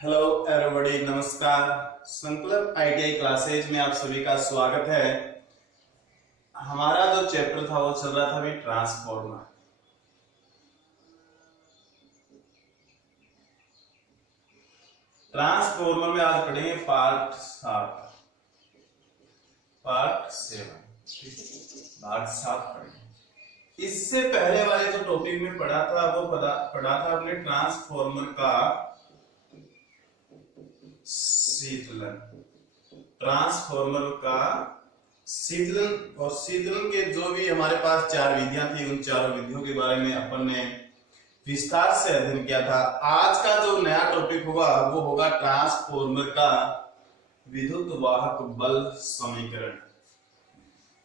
Hello everybody, नमस्कार। संकल्प ITI classes में आप सभी का स्वागत है। हमारा जो चैप्टर था वो चल रहा था अभी ट्रांसफॉर्मर। ट्रांसफॉर्मर में आज पढ़ेंगे पार्ट 7 भाग 7 पढ़ेंगे। इससे पहले वाले जो टॉपिक में पढ़ा था वो पढ़ा था अपने ट्रांसफॉर्मर का शीतलन। ट्रांसफॉर्मर का शीतलन और शीतलन के जो भी हमारे पास 4 विधियां थी, उन चारों विधियों के बारे में अपन ने विस्तार से अध्ययन किया था। आज का जो नया टॉपिक होगा वो होगा ट्रांसफॉर्मर का विद्युत वाहक बल समीकरण।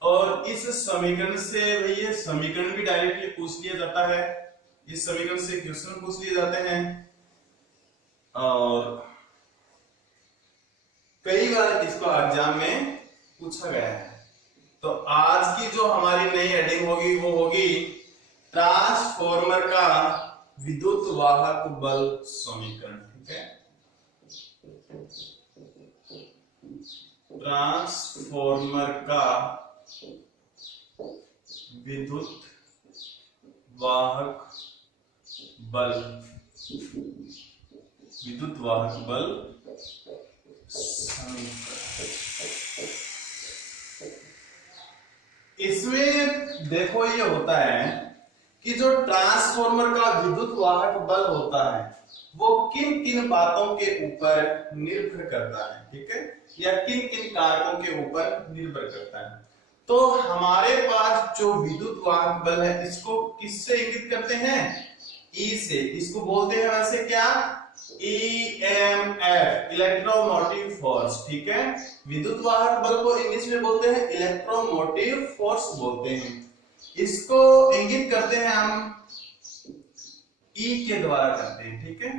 और इस समीकरण से ये समीकरण भी डायरेक्टली पूछ लिया जाता है। इस समीकरण से क्वेश्चन पूछ लिए जाते हैं और कई बार इसको एग्जाम में पूछा गया है। तो आज की जो हमारी नई हेडिंग होगी वो होगी ट्रांसफॉर्मर का विद्युत वाहक बल समीकरण। ठीक है, ट्रांसफॉर्मर का विद्युत वाहक बल इसमें देखो ये होता है कि जो ट्रांसफॉर्मर का विद्युत वाहक बल होता है वो किन किन बातों के ऊपर निर्भर करता है। ठीक है, या किन किन कारकों के ऊपर निर्भर करता है। तो हमारे पास जो विद्युत वाहक बल है इसको किससे इंगित करते हैं? ई से। इसको बोलते हैं वैसे क्या? EMF, electromotive force. ठीक है, विद्युत वाहक बल को इंग्लिश में बोलते हैं इलेक्ट्रोमोटिव फोर्स बोलते हैं। इसको इंगित करते हैं हम E के द्वारा करते हैं। ठीक है,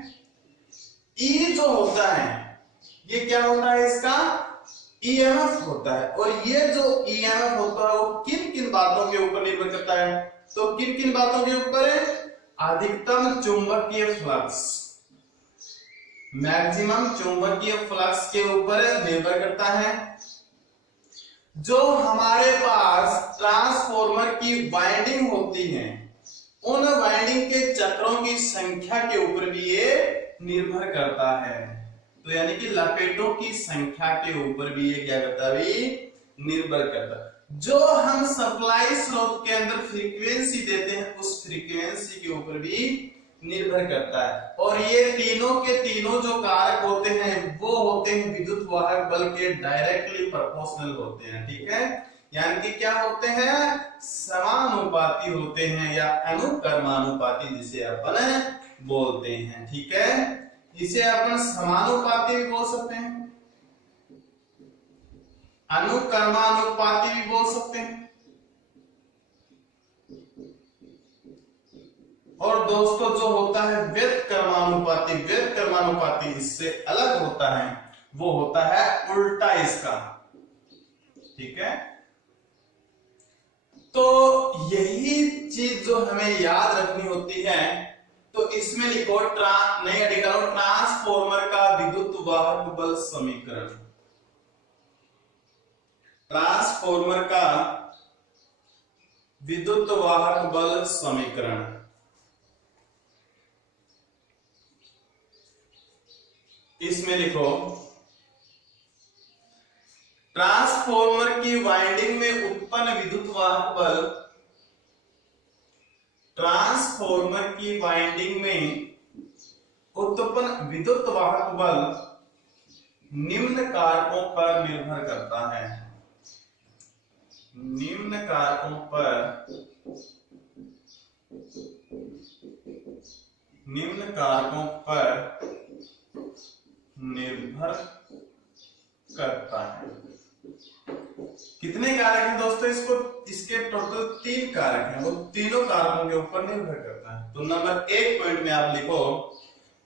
E जो होता है ये क्या होता है? इसका EMF होता है। और ये जो EMF होता है वो किन किन बातों के ऊपर निर्भर करता है? तो किन किन बातों के ऊपर? अधिकतम चुंबकीय फ्लक्स, मैक्सिमम चुंबकीय फ्लक्स के ऊपर निर्भर करता है। जो हमारे पास ट्रांसफॉर्मर की वाइंडिंग होती है उन वाइंडिंग के चक्रों की संख्या के ऊपर भी ये निर्भर करता है। तो यानी कि लपेटों की संख्या के ऊपर भी ये क्या करता है? निर्भर करता है। जो हम सप्लाई स्रोत के अंदर फ्रीक्वेंसी देते हैं उस फ्रीक्वेंसी के ऊपर भी निर्भर करता है। और ये तीनों के तीनों जो कारक होते हैं वो होते हैं विद्युत वाहक बल के डायरेक्टली प्रोपोर्शनल होते हैं। ठीक है, यानी कि क्या होते हैं? समानुपाती होते हैं या अनुक्रमानुपाती जिसे अपन बोलते हैं। ठीक है, इसे अपन समानुपाती भी बोल सकते हैं, अनुक्रमानुपाती भी बोल सकते हैं। और दोस्तों जो होता है व्यतक्रमानुपाती इससे अलग होता है, वो होता है उल्टा इसका। ठीक है, तो यही चीज जो हमें याद रखनी होती है। तो इसमें लिखो नई हेडिंग करो ट्रांसफॉर्मर का विद्युत वाहक बल समीकरण। ट्रांसफॉर्मर का विद्युत वाहक बल समीकरण। इसमें लिखो ट्रांसफॉर्मर की वाइंडिंग में उत्पन्न विद्युत वाहक बल। ट्रांसफॉर्मर की वाइंडिंग में उत्पन्न विद्युत वाहक बल निम्न कारकों पर निर्भर करता है। निम्न कारकों पर निर्भर करता है। कितने कारक हैं दोस्तों? इसके टोटल 3 कारक हैं। वो तीनों कारकों के ऊपर निर्भर करता है। तो नंबर 1 पॉइंट में आप लिखो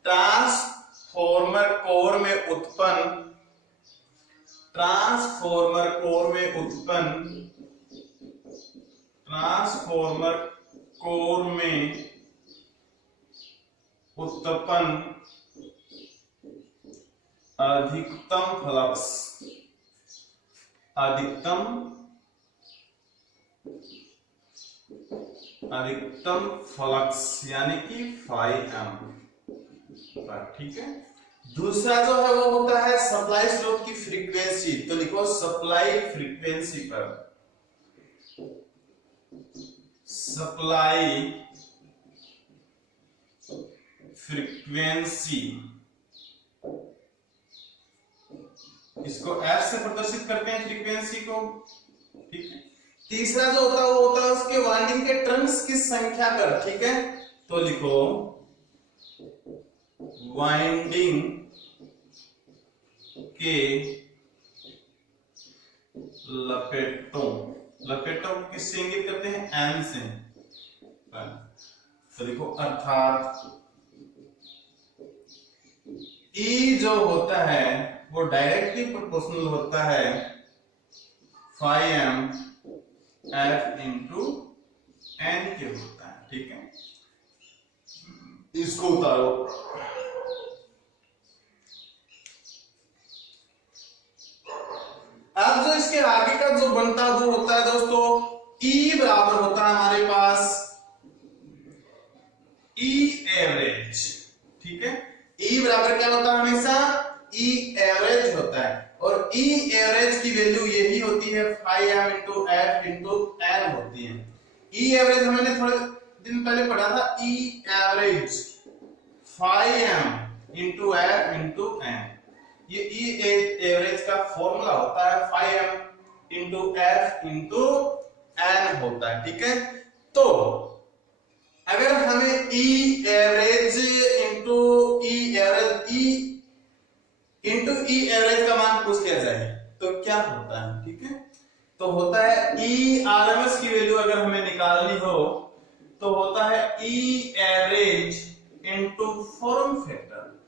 ट्रांसफॉर्मर कोर में उत्पन्न अधिकतम फ्लक्स, अधिकतम फ्लक्स यानी कि फाई एम, ठीक है। दूसरा जो है वो होता है सप्लाई स्रोत की फ्रीक्वेंसी, तो लिखो सप्लाई फ्रीक्वेंसी पर, सप्लाई फ्रीक्वेंसी, इसको F से प्रदर्शित करते हैं फ्रीक्वेंसी को, ठीक है। तीसरा जो होता है वो होता है उसके वाइंडिंग के टर्न्स की संख्या पर, ठीक है। तो लिखो वाइंडिंग के लपेटों, लपेटों को किससे इंगित करते हैं? एन से। तो देखो अर्थात ई जो होता है वो डायरेक्टली प्रोपोर्शनल होता है phi M F into N K होता है, ठीक है। इसको उतारो। अब जो इसके आगे का जो बनता वो होता है दोस्तों ई बराबर होता है हमारे पास ई एवरेज, ठीक है। ई बराबर क्या होता है? हमेशा ई एवरेज होता है, और ई एवरेज की वैल्यू यही होती है phi M into F into N होती है। ई एवरेज हमने थोड़े दिन पहले पढ़ा था, E average phi M into F into N, ये ई एवरेज का फॉर्मूला होता है phi M into F into N होता है, ठीक है। तो अगर हमें E average into E average E average का मान पूछ लिया जाए तो क्या होता है, ठीक है। तो होता है ई आरएमएस की वैल्यू अगर हमें निकालनी हो तो होता है E average into form factor,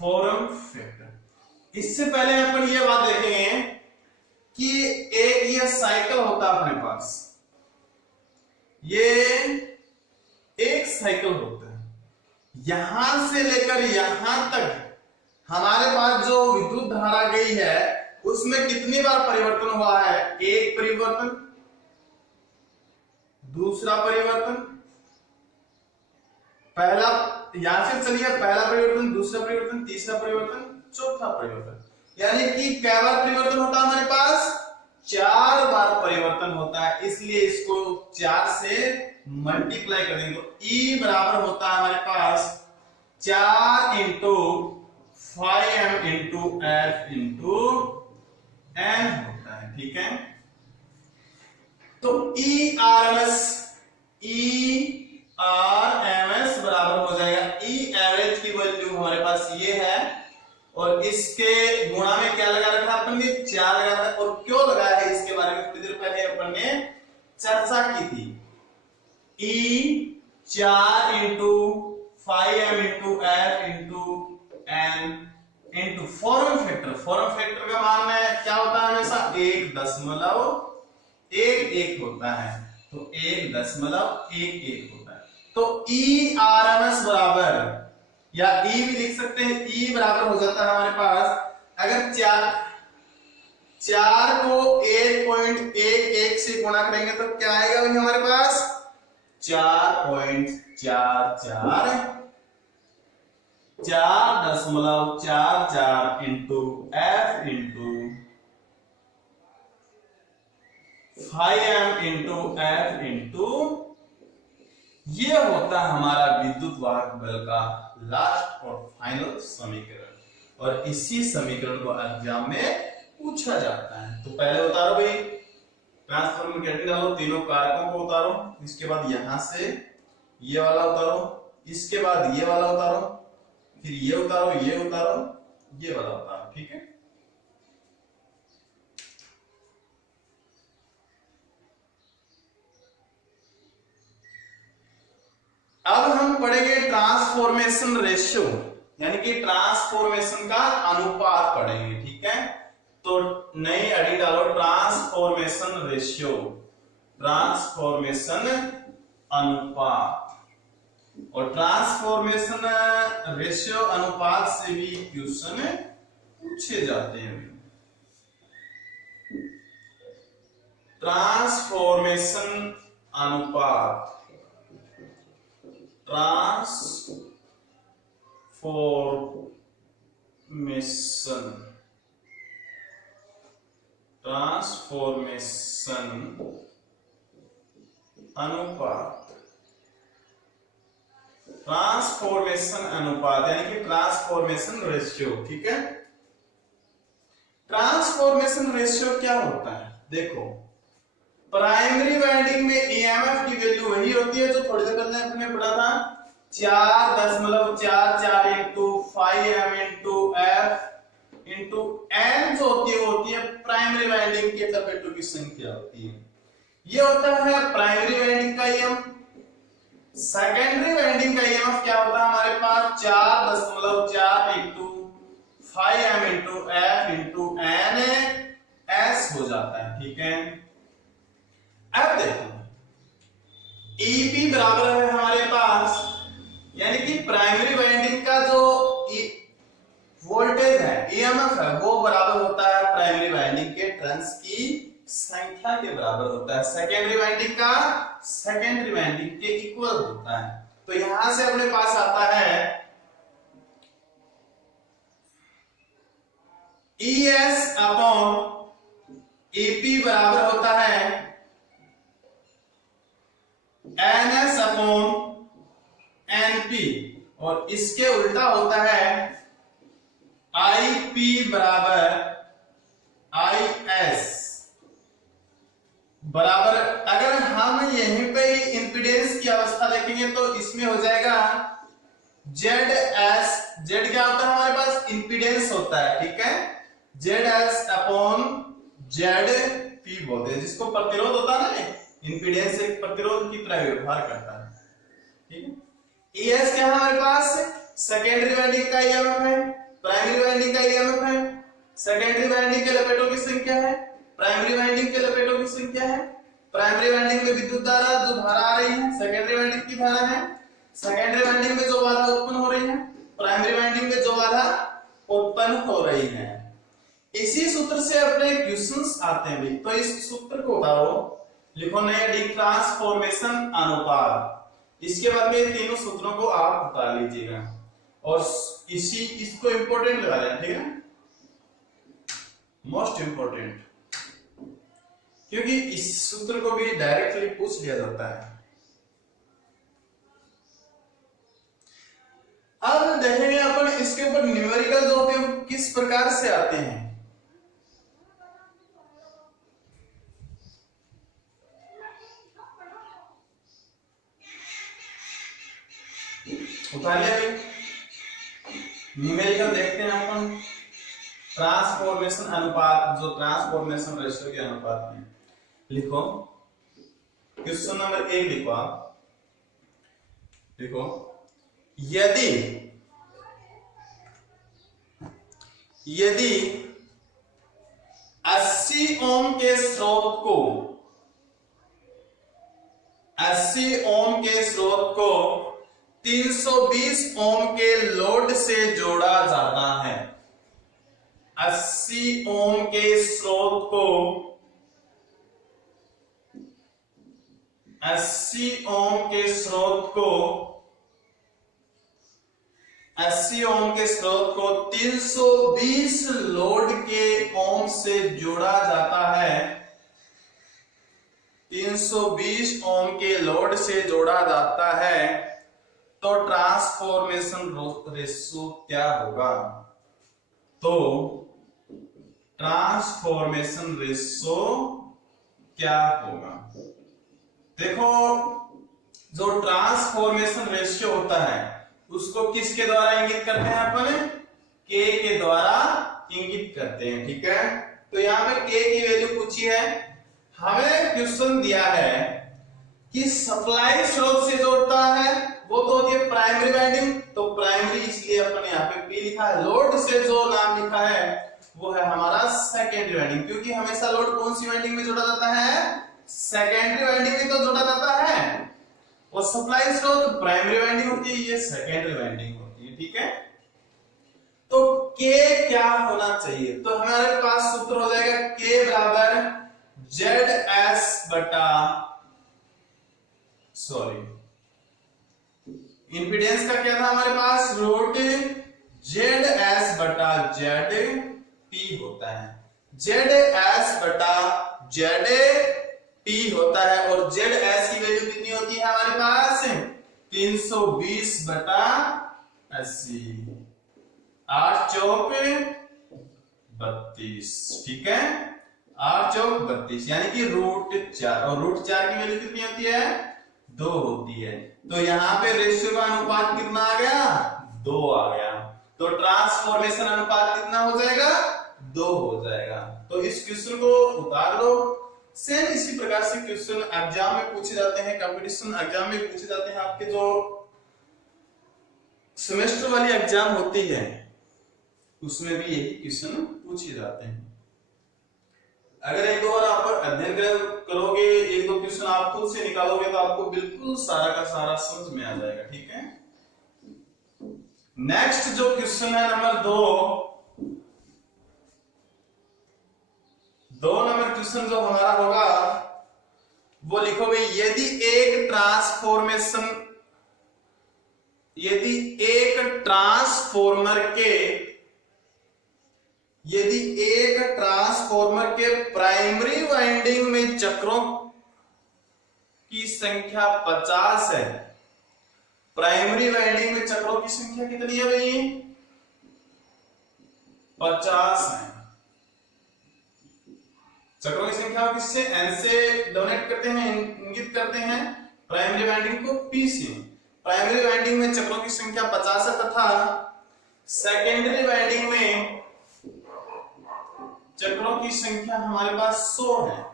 form factor. इससे पहले अपन ये बात देखेंगे कि एक ये साइकिल होता है अपने पास, ये एक साइकिल होता है, यहां से लेकर यहां तक हमारे पास जो विद्युत धारा गई है उसमें कितनी बार परिवर्तन हुआ है? एक परिवर्तन, दूसरा परिवर्तन, पहला यहां से चलिए पहला परिवर्तन, दूसरा परिवर्तन, तीसरा परिवर्तन, चौथा परिवर्तन, यानी कि क्या बार परिवर्तन होता है हमारे पास? 4 बार परिवर्तन होता है। इसलिए इसको 4 से मल्टीप्लाई कर देंगे तो ई बराबर होता है हमारे पास 4 into phi M into F into N होता है, ठीक है। तो ई आर एम एस बराबर हो जाएगा ई एवरेज की वैल्यू हमारे पास ये है, और इसके गुणा में क्या लगा रखा अपन ने? 4 लगा रखा। और क्यों लगाया है इसके बारे में थोड़ी देर पहले अपन ने चर्चा की थी। E 4 into phi M into F into N into form factor, form factor का मान है क्या होता है? हमेशा 1.11 होता है, तो 1.11 होता है। तो ई आर एम एस बराबर, या ई भी लिख सकते हैं, ई बराबर हो जाता है हमारे पास, अगर 4 को 1.11 से गुणा करेंगे तो क्या आएगा भाई हमारे पास? 4.44 into F into phi M into F into, ये होता है हमारा विद्युत वाहक बल का लास्ट और फाइनल समीकरण, और इसी समीकरण को एग्जाम में पूछा जाता है। तो पहले उतारो भाई, ट्रांसफार्मर में कैटेगरी डालो, तीनों कारकों को उतारो, इसके बाद यहां से ये वाला उतारो, इसके बाद ये वाला उतारो, फिर ये उतारो, ये उतारो, ये वाला उतारो, ठीक है। अब हम पढ़ेंगे ट्रांसफॉर्मेशन रेशियो, यानी कि ट्रांसफॉर्मेशन का अनुपात पढ़ेंगे, ठीक है। तो नई अड़ी डालो, ट्रांसफॉर्मेशन रेशियो, ट्रांसफॉर्मेशन अनुपात। और ट्रांसफॉर्मेशन रेशियो अनुपात से भी क्वेश्चन पूछे जाते हैं। ट्रांसफॉर्मेशन अनुपात, ट्रांसफॉर्मेशन अनुपात, ट्रांसफॉर्मेशन अनुपात यानी कि ट्रांसफॉर्मेशन रेशियो। ठीक है, ट्रांसफॉर्मेशन रेशियो क्या होता है? देखो, प्राइमरी वाइंडिंग में ईएमएफ की वैल्यू वही होती है जो थोड़ी देर पहले हमने पढ़ा था, 4.44 into 5m into f into n जो होती है वो होती है प्राइमरी वाइंडिंग के लपेटों की संख्या होती है। ये होता है प्राइमरी वाइंडिंग का ईएमएफ। सेकेंडरी वाइंडिंग का ईएमएफ क्या होता है हमारे पास, 4.4 into 5m into f into n s हो जाता है। ठीक है, अब देखो EP बराबर है हमारे पास, यानी कि प्राइमरी वाइंडिंग का जो वोल्टेज है, EMF है, वो बराबर होता है प्राइमरी वाइंडिंग के टर्न्स की संख्या के बराबर होता है। सेकेंडरी वाइंडिंग का सेकेंडरी वाइंडिंग के इक्वल होता है। तो यहां से अपने पास आता है ES अपॉन EP बराबर होता है NS अपॉन NP, और इसके उल्टा होता है IP बराबर IS बराबर। अगर हम यहीं पे इंपीडेंस की अवस्था देखेंगे तो इसमें हो जाएगा ZS। Z क्या होता है हमारे पास, इंपीडेंस होता है। ठीक है, ZS अपॉन ZP बोलते हैं, जिसको प्रतिरोध होता है ना, इंपीडेंस एक प्रतिरोध की तरह व्यवहार करता है। ठीक है, ES क्या है हमारे पास, सेकेंडरी वाइंडिंग का ईएमएफ है, प्राइमरी वाइंडिंग का ईएमएफ है, सेकेंडरी वाइंडिंग के लपेटों की संख्या है, प्राइमरी वाइंडिंग के लपेटों की संख्या है, प्राइमरी वाइंडिंग में विद्युत धारा जो धारा आ रही है सेकेंडरी वाइंडिंग की धारा है, सेकेंडरी वाइंडिंग में जो बाधा उत्पन्न हो रही है प्राइमरी वाइंडिंग में जो बाधा उत्पन्न हो रही है। इसी सूत्र से अपने क्वेश्चंस आते हैं भी, तो इस सूत्र को उतारो, लिखो नया डी ट्रांसफॉर्मेशन अनुपात। इसके बाद में तीनों सूत्रों को आप उतार लीजिएगा और इसको इंपॉर्टेंट लगा लेना। ठीक है, मोस्ट इंपॉर्टेंट, क्योंकि इस सूत्र को भी डायरेक्टली पूछ लिया जाता है। अब देखेंगे अपन इसके ऊपर न्यूमेरिकल जो होते हैं किस प्रकार से आते हैं। उतारिए भाई, न्यूमेरिकल देखते हैं अपन। ट्रांसफॉर्मेशन अनुपात, जो ट्रांसफॉर्मेशन रेशियो के अनुपात में लिखो, क्वेश्चन नंबर 1 लिखो आप। देखो, यदि 80 ओम के स्रोत को 320 ओम के लोड से जोड़ा जाता है, 80 ओम के स्रोत को 80 ओम के स्रोत को 320 लोड के ओम से जोड़ा जाता है, 320 ओम के लोड से जोड़ा जाता है, तो ट्रांसफॉर्मेशन रेशियो क्या होगा? तो ट्रांसफॉर्मेशन रेशियो क्या होगा? देखो, जो ट्रांसफॉर्मेशन रेशियो होता है उसको किसके द्वारा इंगित करते हैं अपन? K के द्वारा इंगित करते हैं। ठीक है, तो यहां पे K की वैल्यू पूछी है, हमें क्वेश्चन दिया है कि सप्लाई स्रोत से जोड़ता है, वो तो होती है प्राइमरी वाइंडिंग, तो प्राइमरी इसलिए अपन यहाँ पे P लिखा है। लोड से जो नाम लिखा है वो है हमारा सेकेंडरी वाइंडिंग, क्योंकि हमेशा लोड कौन सी वाइंडिंग में जोड़ा जाता है? सेकेंडरी वाइंडिंग में तो जोड़ा जाता है। और सप्लाई स्रोत प्राइमरी वाइंडिंग होती है, ये सेकेंडरी वाइंडिंग होती है, ठीक है। तो K क्या होना चाहिए, तो हमारे पास सूत्र हो जाएगा K बराबर ZS बटा इंपीडेंस का क्या था हमारे पास, रूट ZS बटा ZP होता है। ZS बटा ZP होता है और ZS की वैल्यू कितनी होती है हमारे पास, 320 बटा 80, 8 चौक 32, ठीक है, 8 चौक 32 यानी कि रूट 4, और रूट 4 की वैल्यू कितनी होती है, 2 होती है। तो यहाँ पे रेशियो का अनुपात कितना आ गया, 2 आ गया। तो ट्रांसफॉर्मेशन अनुपात कितना हो जाएगा, 2 हो जाएगा। तो इस क्वेश्चन को उतार दो। सेम इसी प्रकार से क्वेश्चन एग्जाम में पूछे जाते हैं, कंपटीशन एग्जाम में पूछे जाते हैं। आपके जो सेमेस्टर वाली एग्जाम होती है उसमें भी यही क्वेश्चन पूछे जाते हैं। अगर एक दो बार आप अध्ययन करोगे, एक दो क्वेश्चन आप खुद से निकालोगे तो आपको बिल्कुल सारा का सारा समझ में आ जाएगा, ठीक है। नेक्स्ट जो क्वेश्चन है नंबर 2 नंबर क्वेश्चन जो हमारा होगा वो लिखो भाई, यदि एक ट्रांसफॉर्मर के प्राइमरी वाइंडिंग में चक्रों की संख्या 50 है, प्राइमरी वाइंडिंग में चक्रों की संख्या कितनी है भाई, 50 है। चक्रों की संख्या किससे, n से डोनेट करते हैं, इंगित करते हैं प्राइमरी वाइंडिंग को P से। प्राइमरी वाइंडिंग में चक्रों की संख्या 50 है तथा सेकेंडरी वाइंडिंग में चक्रों की संख्या हमारे पास 100 है,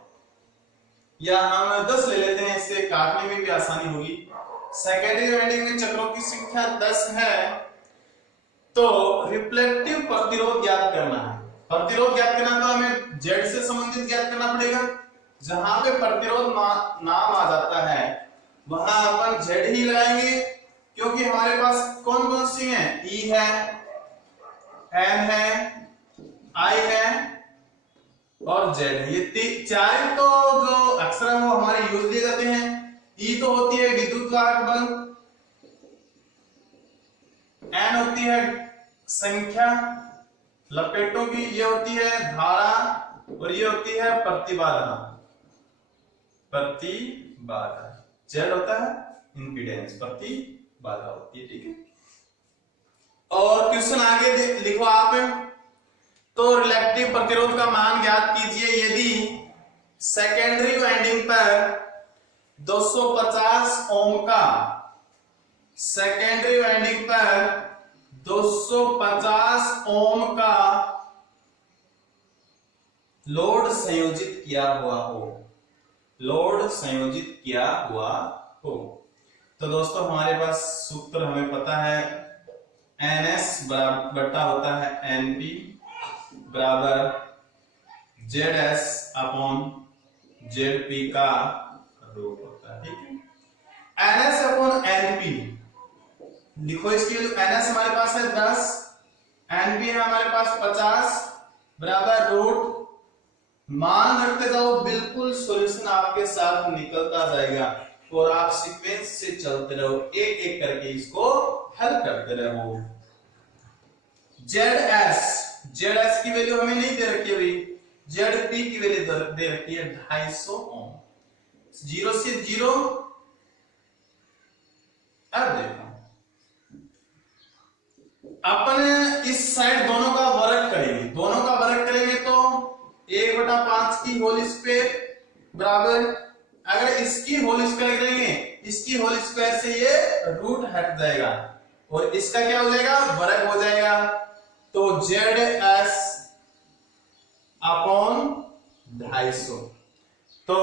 या हम 10 ले लेते हैं, इससे काटने में भी आसानी होगी। सेकेंडरी वाइंडिंग में चक्रों की संख्या 10 है, तो रिफ्लेक्टिव प्रतिरोध ज्ञात करना है। प्रतिरोध ज्ञात करना तो हमें Z से संबंधित ज्ञात करना पड़ेगा। जहां पे प्रतिरोध नाम आ जाता है वहां अपन Z ही लगाएंगे, क्योंकि हमारे पास कौन कौन सी है, E है, N है, I है और Z है। ये चार तो जो अक्षर है वो हमारे यूज दिए जाते हैं। E तो होती है विद्युत वाहक बल, N होती है संख्या लपेटों की, ये होती है धारा, और ये होती है प्रतिबाधा। Z होता है इंपीडेंस, प्रतिबाधा होती है, ठीक है। और क्वेश्चन आगे लिखो आप, तो रिलेक्टिव प्रतिरोध का मान ज्ञात कीजिए यदि सेकेंडरी वाइंडिंग पर 250 ओम का, सेकेंडरी वाइंडिंग पर 250 ओम का लोड संयोजित किया हुआ हो। तो दोस्तों हमारे पास सूत्र हमें पता है, NS बटा होता है NP बराबर ZS अपॉन ZP का रूट होता है, ठीक है। NS अपॉन NP लिखो, इसकी वैल्यू NS हमारे पास है 10, NP है हमारे पास 50 बराबर रूट, मान रखते जाओ, बिल्कुल सॉल्यूशन आपके साथ निकलता जाएगा और आप सीक्वेंस से चलते रहो, एक एक करके इसको हल करते रहो। ZS की वैल्यू हमें नहीं दे रखी है भाई, ZP की वैल्यू दे रखी है 250 ओम, 0 से 0। अब देखो अपन इस साइड दोनों का वर्ग करेंगे, तो 1/5 की होल स्क्वायर बराबर, अगर इसकी होल स्क्वायर करेंगे, इसकी होल स्क्वायर से ये रूट हट जाएगा और इसका क्या हो जाएगा, वर्ग हो जाएगा। तो ZS अपॉन 250, तो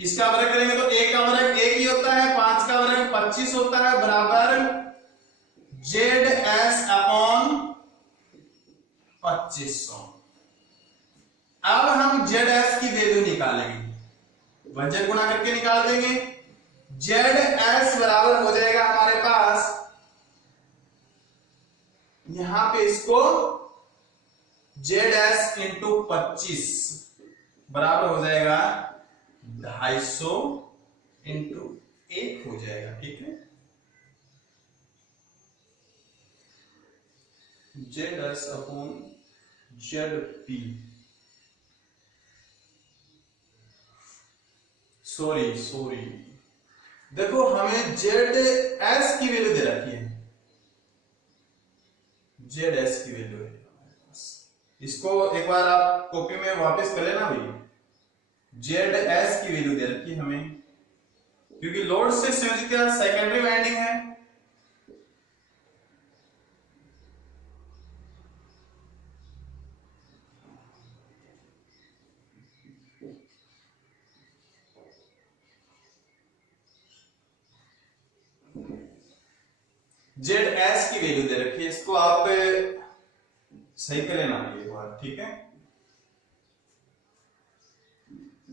इसका वर्ग करेंगे तो 1 का वर्ग 1 ही होता है, 5 का वर्ग 25 होता है बराबर ZS अपॉन 2500। अब हम ZS की वैल्यू निकालेंगे, वजन गुणा करके निकाल देंगे। जेड एस बराबर हो जाएगा हमारे पास, यहां पे इसको जेड एस इंटू 25 बराबर हो जाएगा 250 इंटू 1 हो जाएगा। ठीक है, Z S upon Z P, sorry देखो हमें जेड एस की वैल्यू दे रखी है, जेड एस की वैल्यू है, इसको एक बार आप कॉपी में वापस कर लेना भाई। जेड एस की वैल्यू दे रखी है हमें, क्योंकि लोड से संयोजित सेकेंडरी वाइंडिंग है। जेड एस की वैल्यू दे रखी है, इसको आप सही कर लेना एक बार। ठीक है,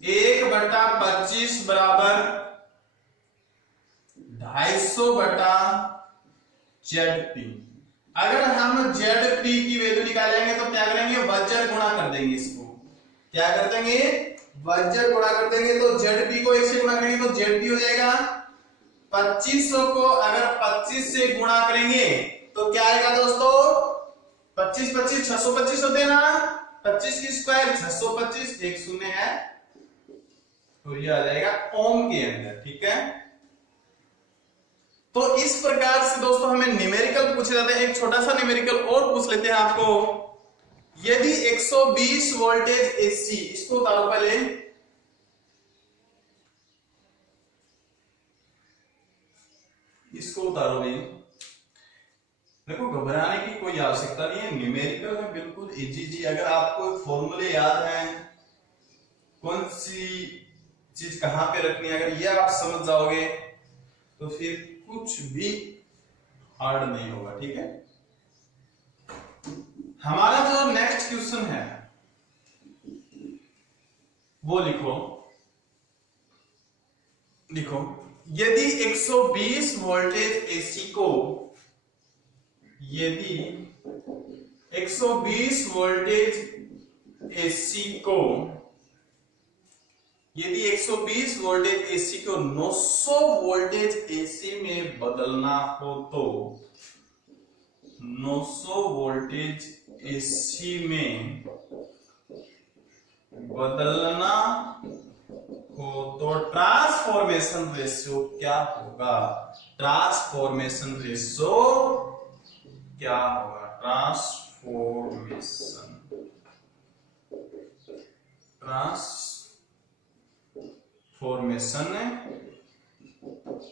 1/25 बराबर 250/जेड पी। अगर हम जेड पी की वैल्यू निकालेंगे तो क्या करेंगे, वज्र गुणा कर देंगे, इसको क्या कर देंगे, वज्र गुणा कर देंगे। तो जेड पी को 1 से गुणा करेंगे तो जेड पी हो जाएगा 2500 को अगर 25 से गुणा करेंगे तो क्या आएगा दोस्तों, 25 25 625 होते हैं ना, 25 की स्क्वायर 625, एक शून्य है तो ये आ जाएगा ओम के अंदर। ठीक है, तो इस प्रकार से दोस्तों हमें न्यूमेरिकल पूछे जाते हैं। एक छोटा सा न्यूमेरिकल और पूछ लेते हैं आपको। यदि 120 वोल्टेज एसी, इसको उतारो पहले, इसको उतारो भाई। देखो घबराने की कोई आवश्यकता नहीं है, न्यूमेरिकल है बिल्कुल इजी। अगर आपको फॉर्मूले याद हैं, कौन सी चीज कहां पे रखनी है, अगर ये आप समझ जाओगे तो फिर कुछ भी हार्ड नहीं होगा। ठीक है, हमारा जो नेक्स्ट क्वेश्चन है वो लिखो यदि 120 वोल्टेज एसी को, यदि 120 वोल्टेज एसी को, यदि 120 वोल्टेज एसी को 900 वोल्टेज एसी में बदलना हो तो, 900 वोल्टेज एसी में बदलना हो तो ट्रांसफॉर्मेशन रेशियो क्या होगा, ट्रांसफॉर्मेशन रेशियो क्या होगा, ट्रांसफॉर्मेशन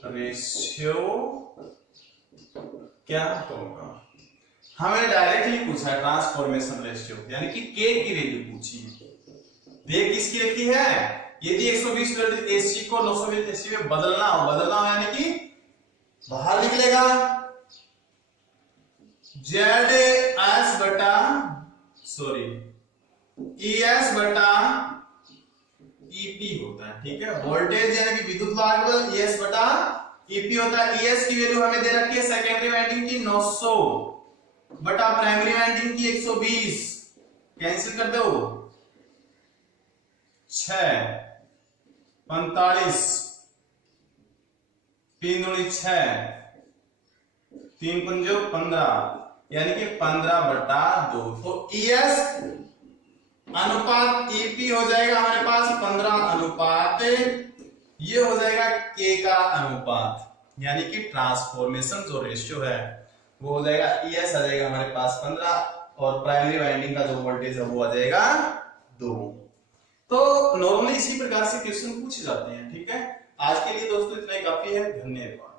रेशियो क्या होगा। हमें डायरेक्टली पूछा है ट्रांसफॉर्मेशन रेशियो, यानी कि के की वैल्यू पूछी है। देख किसकी रखी है, यदि 120 वोल्ट एसी को 900 वोल्ट एसी में बदलना हो यानी कि बाहर निकलेगा जेड एस बटा ES बटा EP होता है। ठीक है, वोल्टेज यानी कि विद्युत भाग ES बटा EP होता है। ES की वैल्यू हमें दे रखी है सेकेंडरी वाइंडिंग की 900 बटा प्राइमरी वाइंडिंग की 120, कैंसिल कर दो 6 45 3 दूनी 6 3 पंजो 15 यानी कि 15/2। तो ES अनुपात EP हो जाएगा हमारे पास 15 अनुपात, ये हो जाएगा K का अनुपात, यानी कि ट्रांसफॉर्मेशन जो रेशियो है वो हो जाएगा ES आ जाएगा हमारे पास 15 और प्राइमरी वाइंडिंग का जो वोल्टेज है वो आ जाएगा 2। तो नॉर्मली इसी प्रकार से क्वेश्चन पूछे जाते हैं। ठीक है, आज के लिए दोस्तों इतना ही काफी है, धन्यवाद।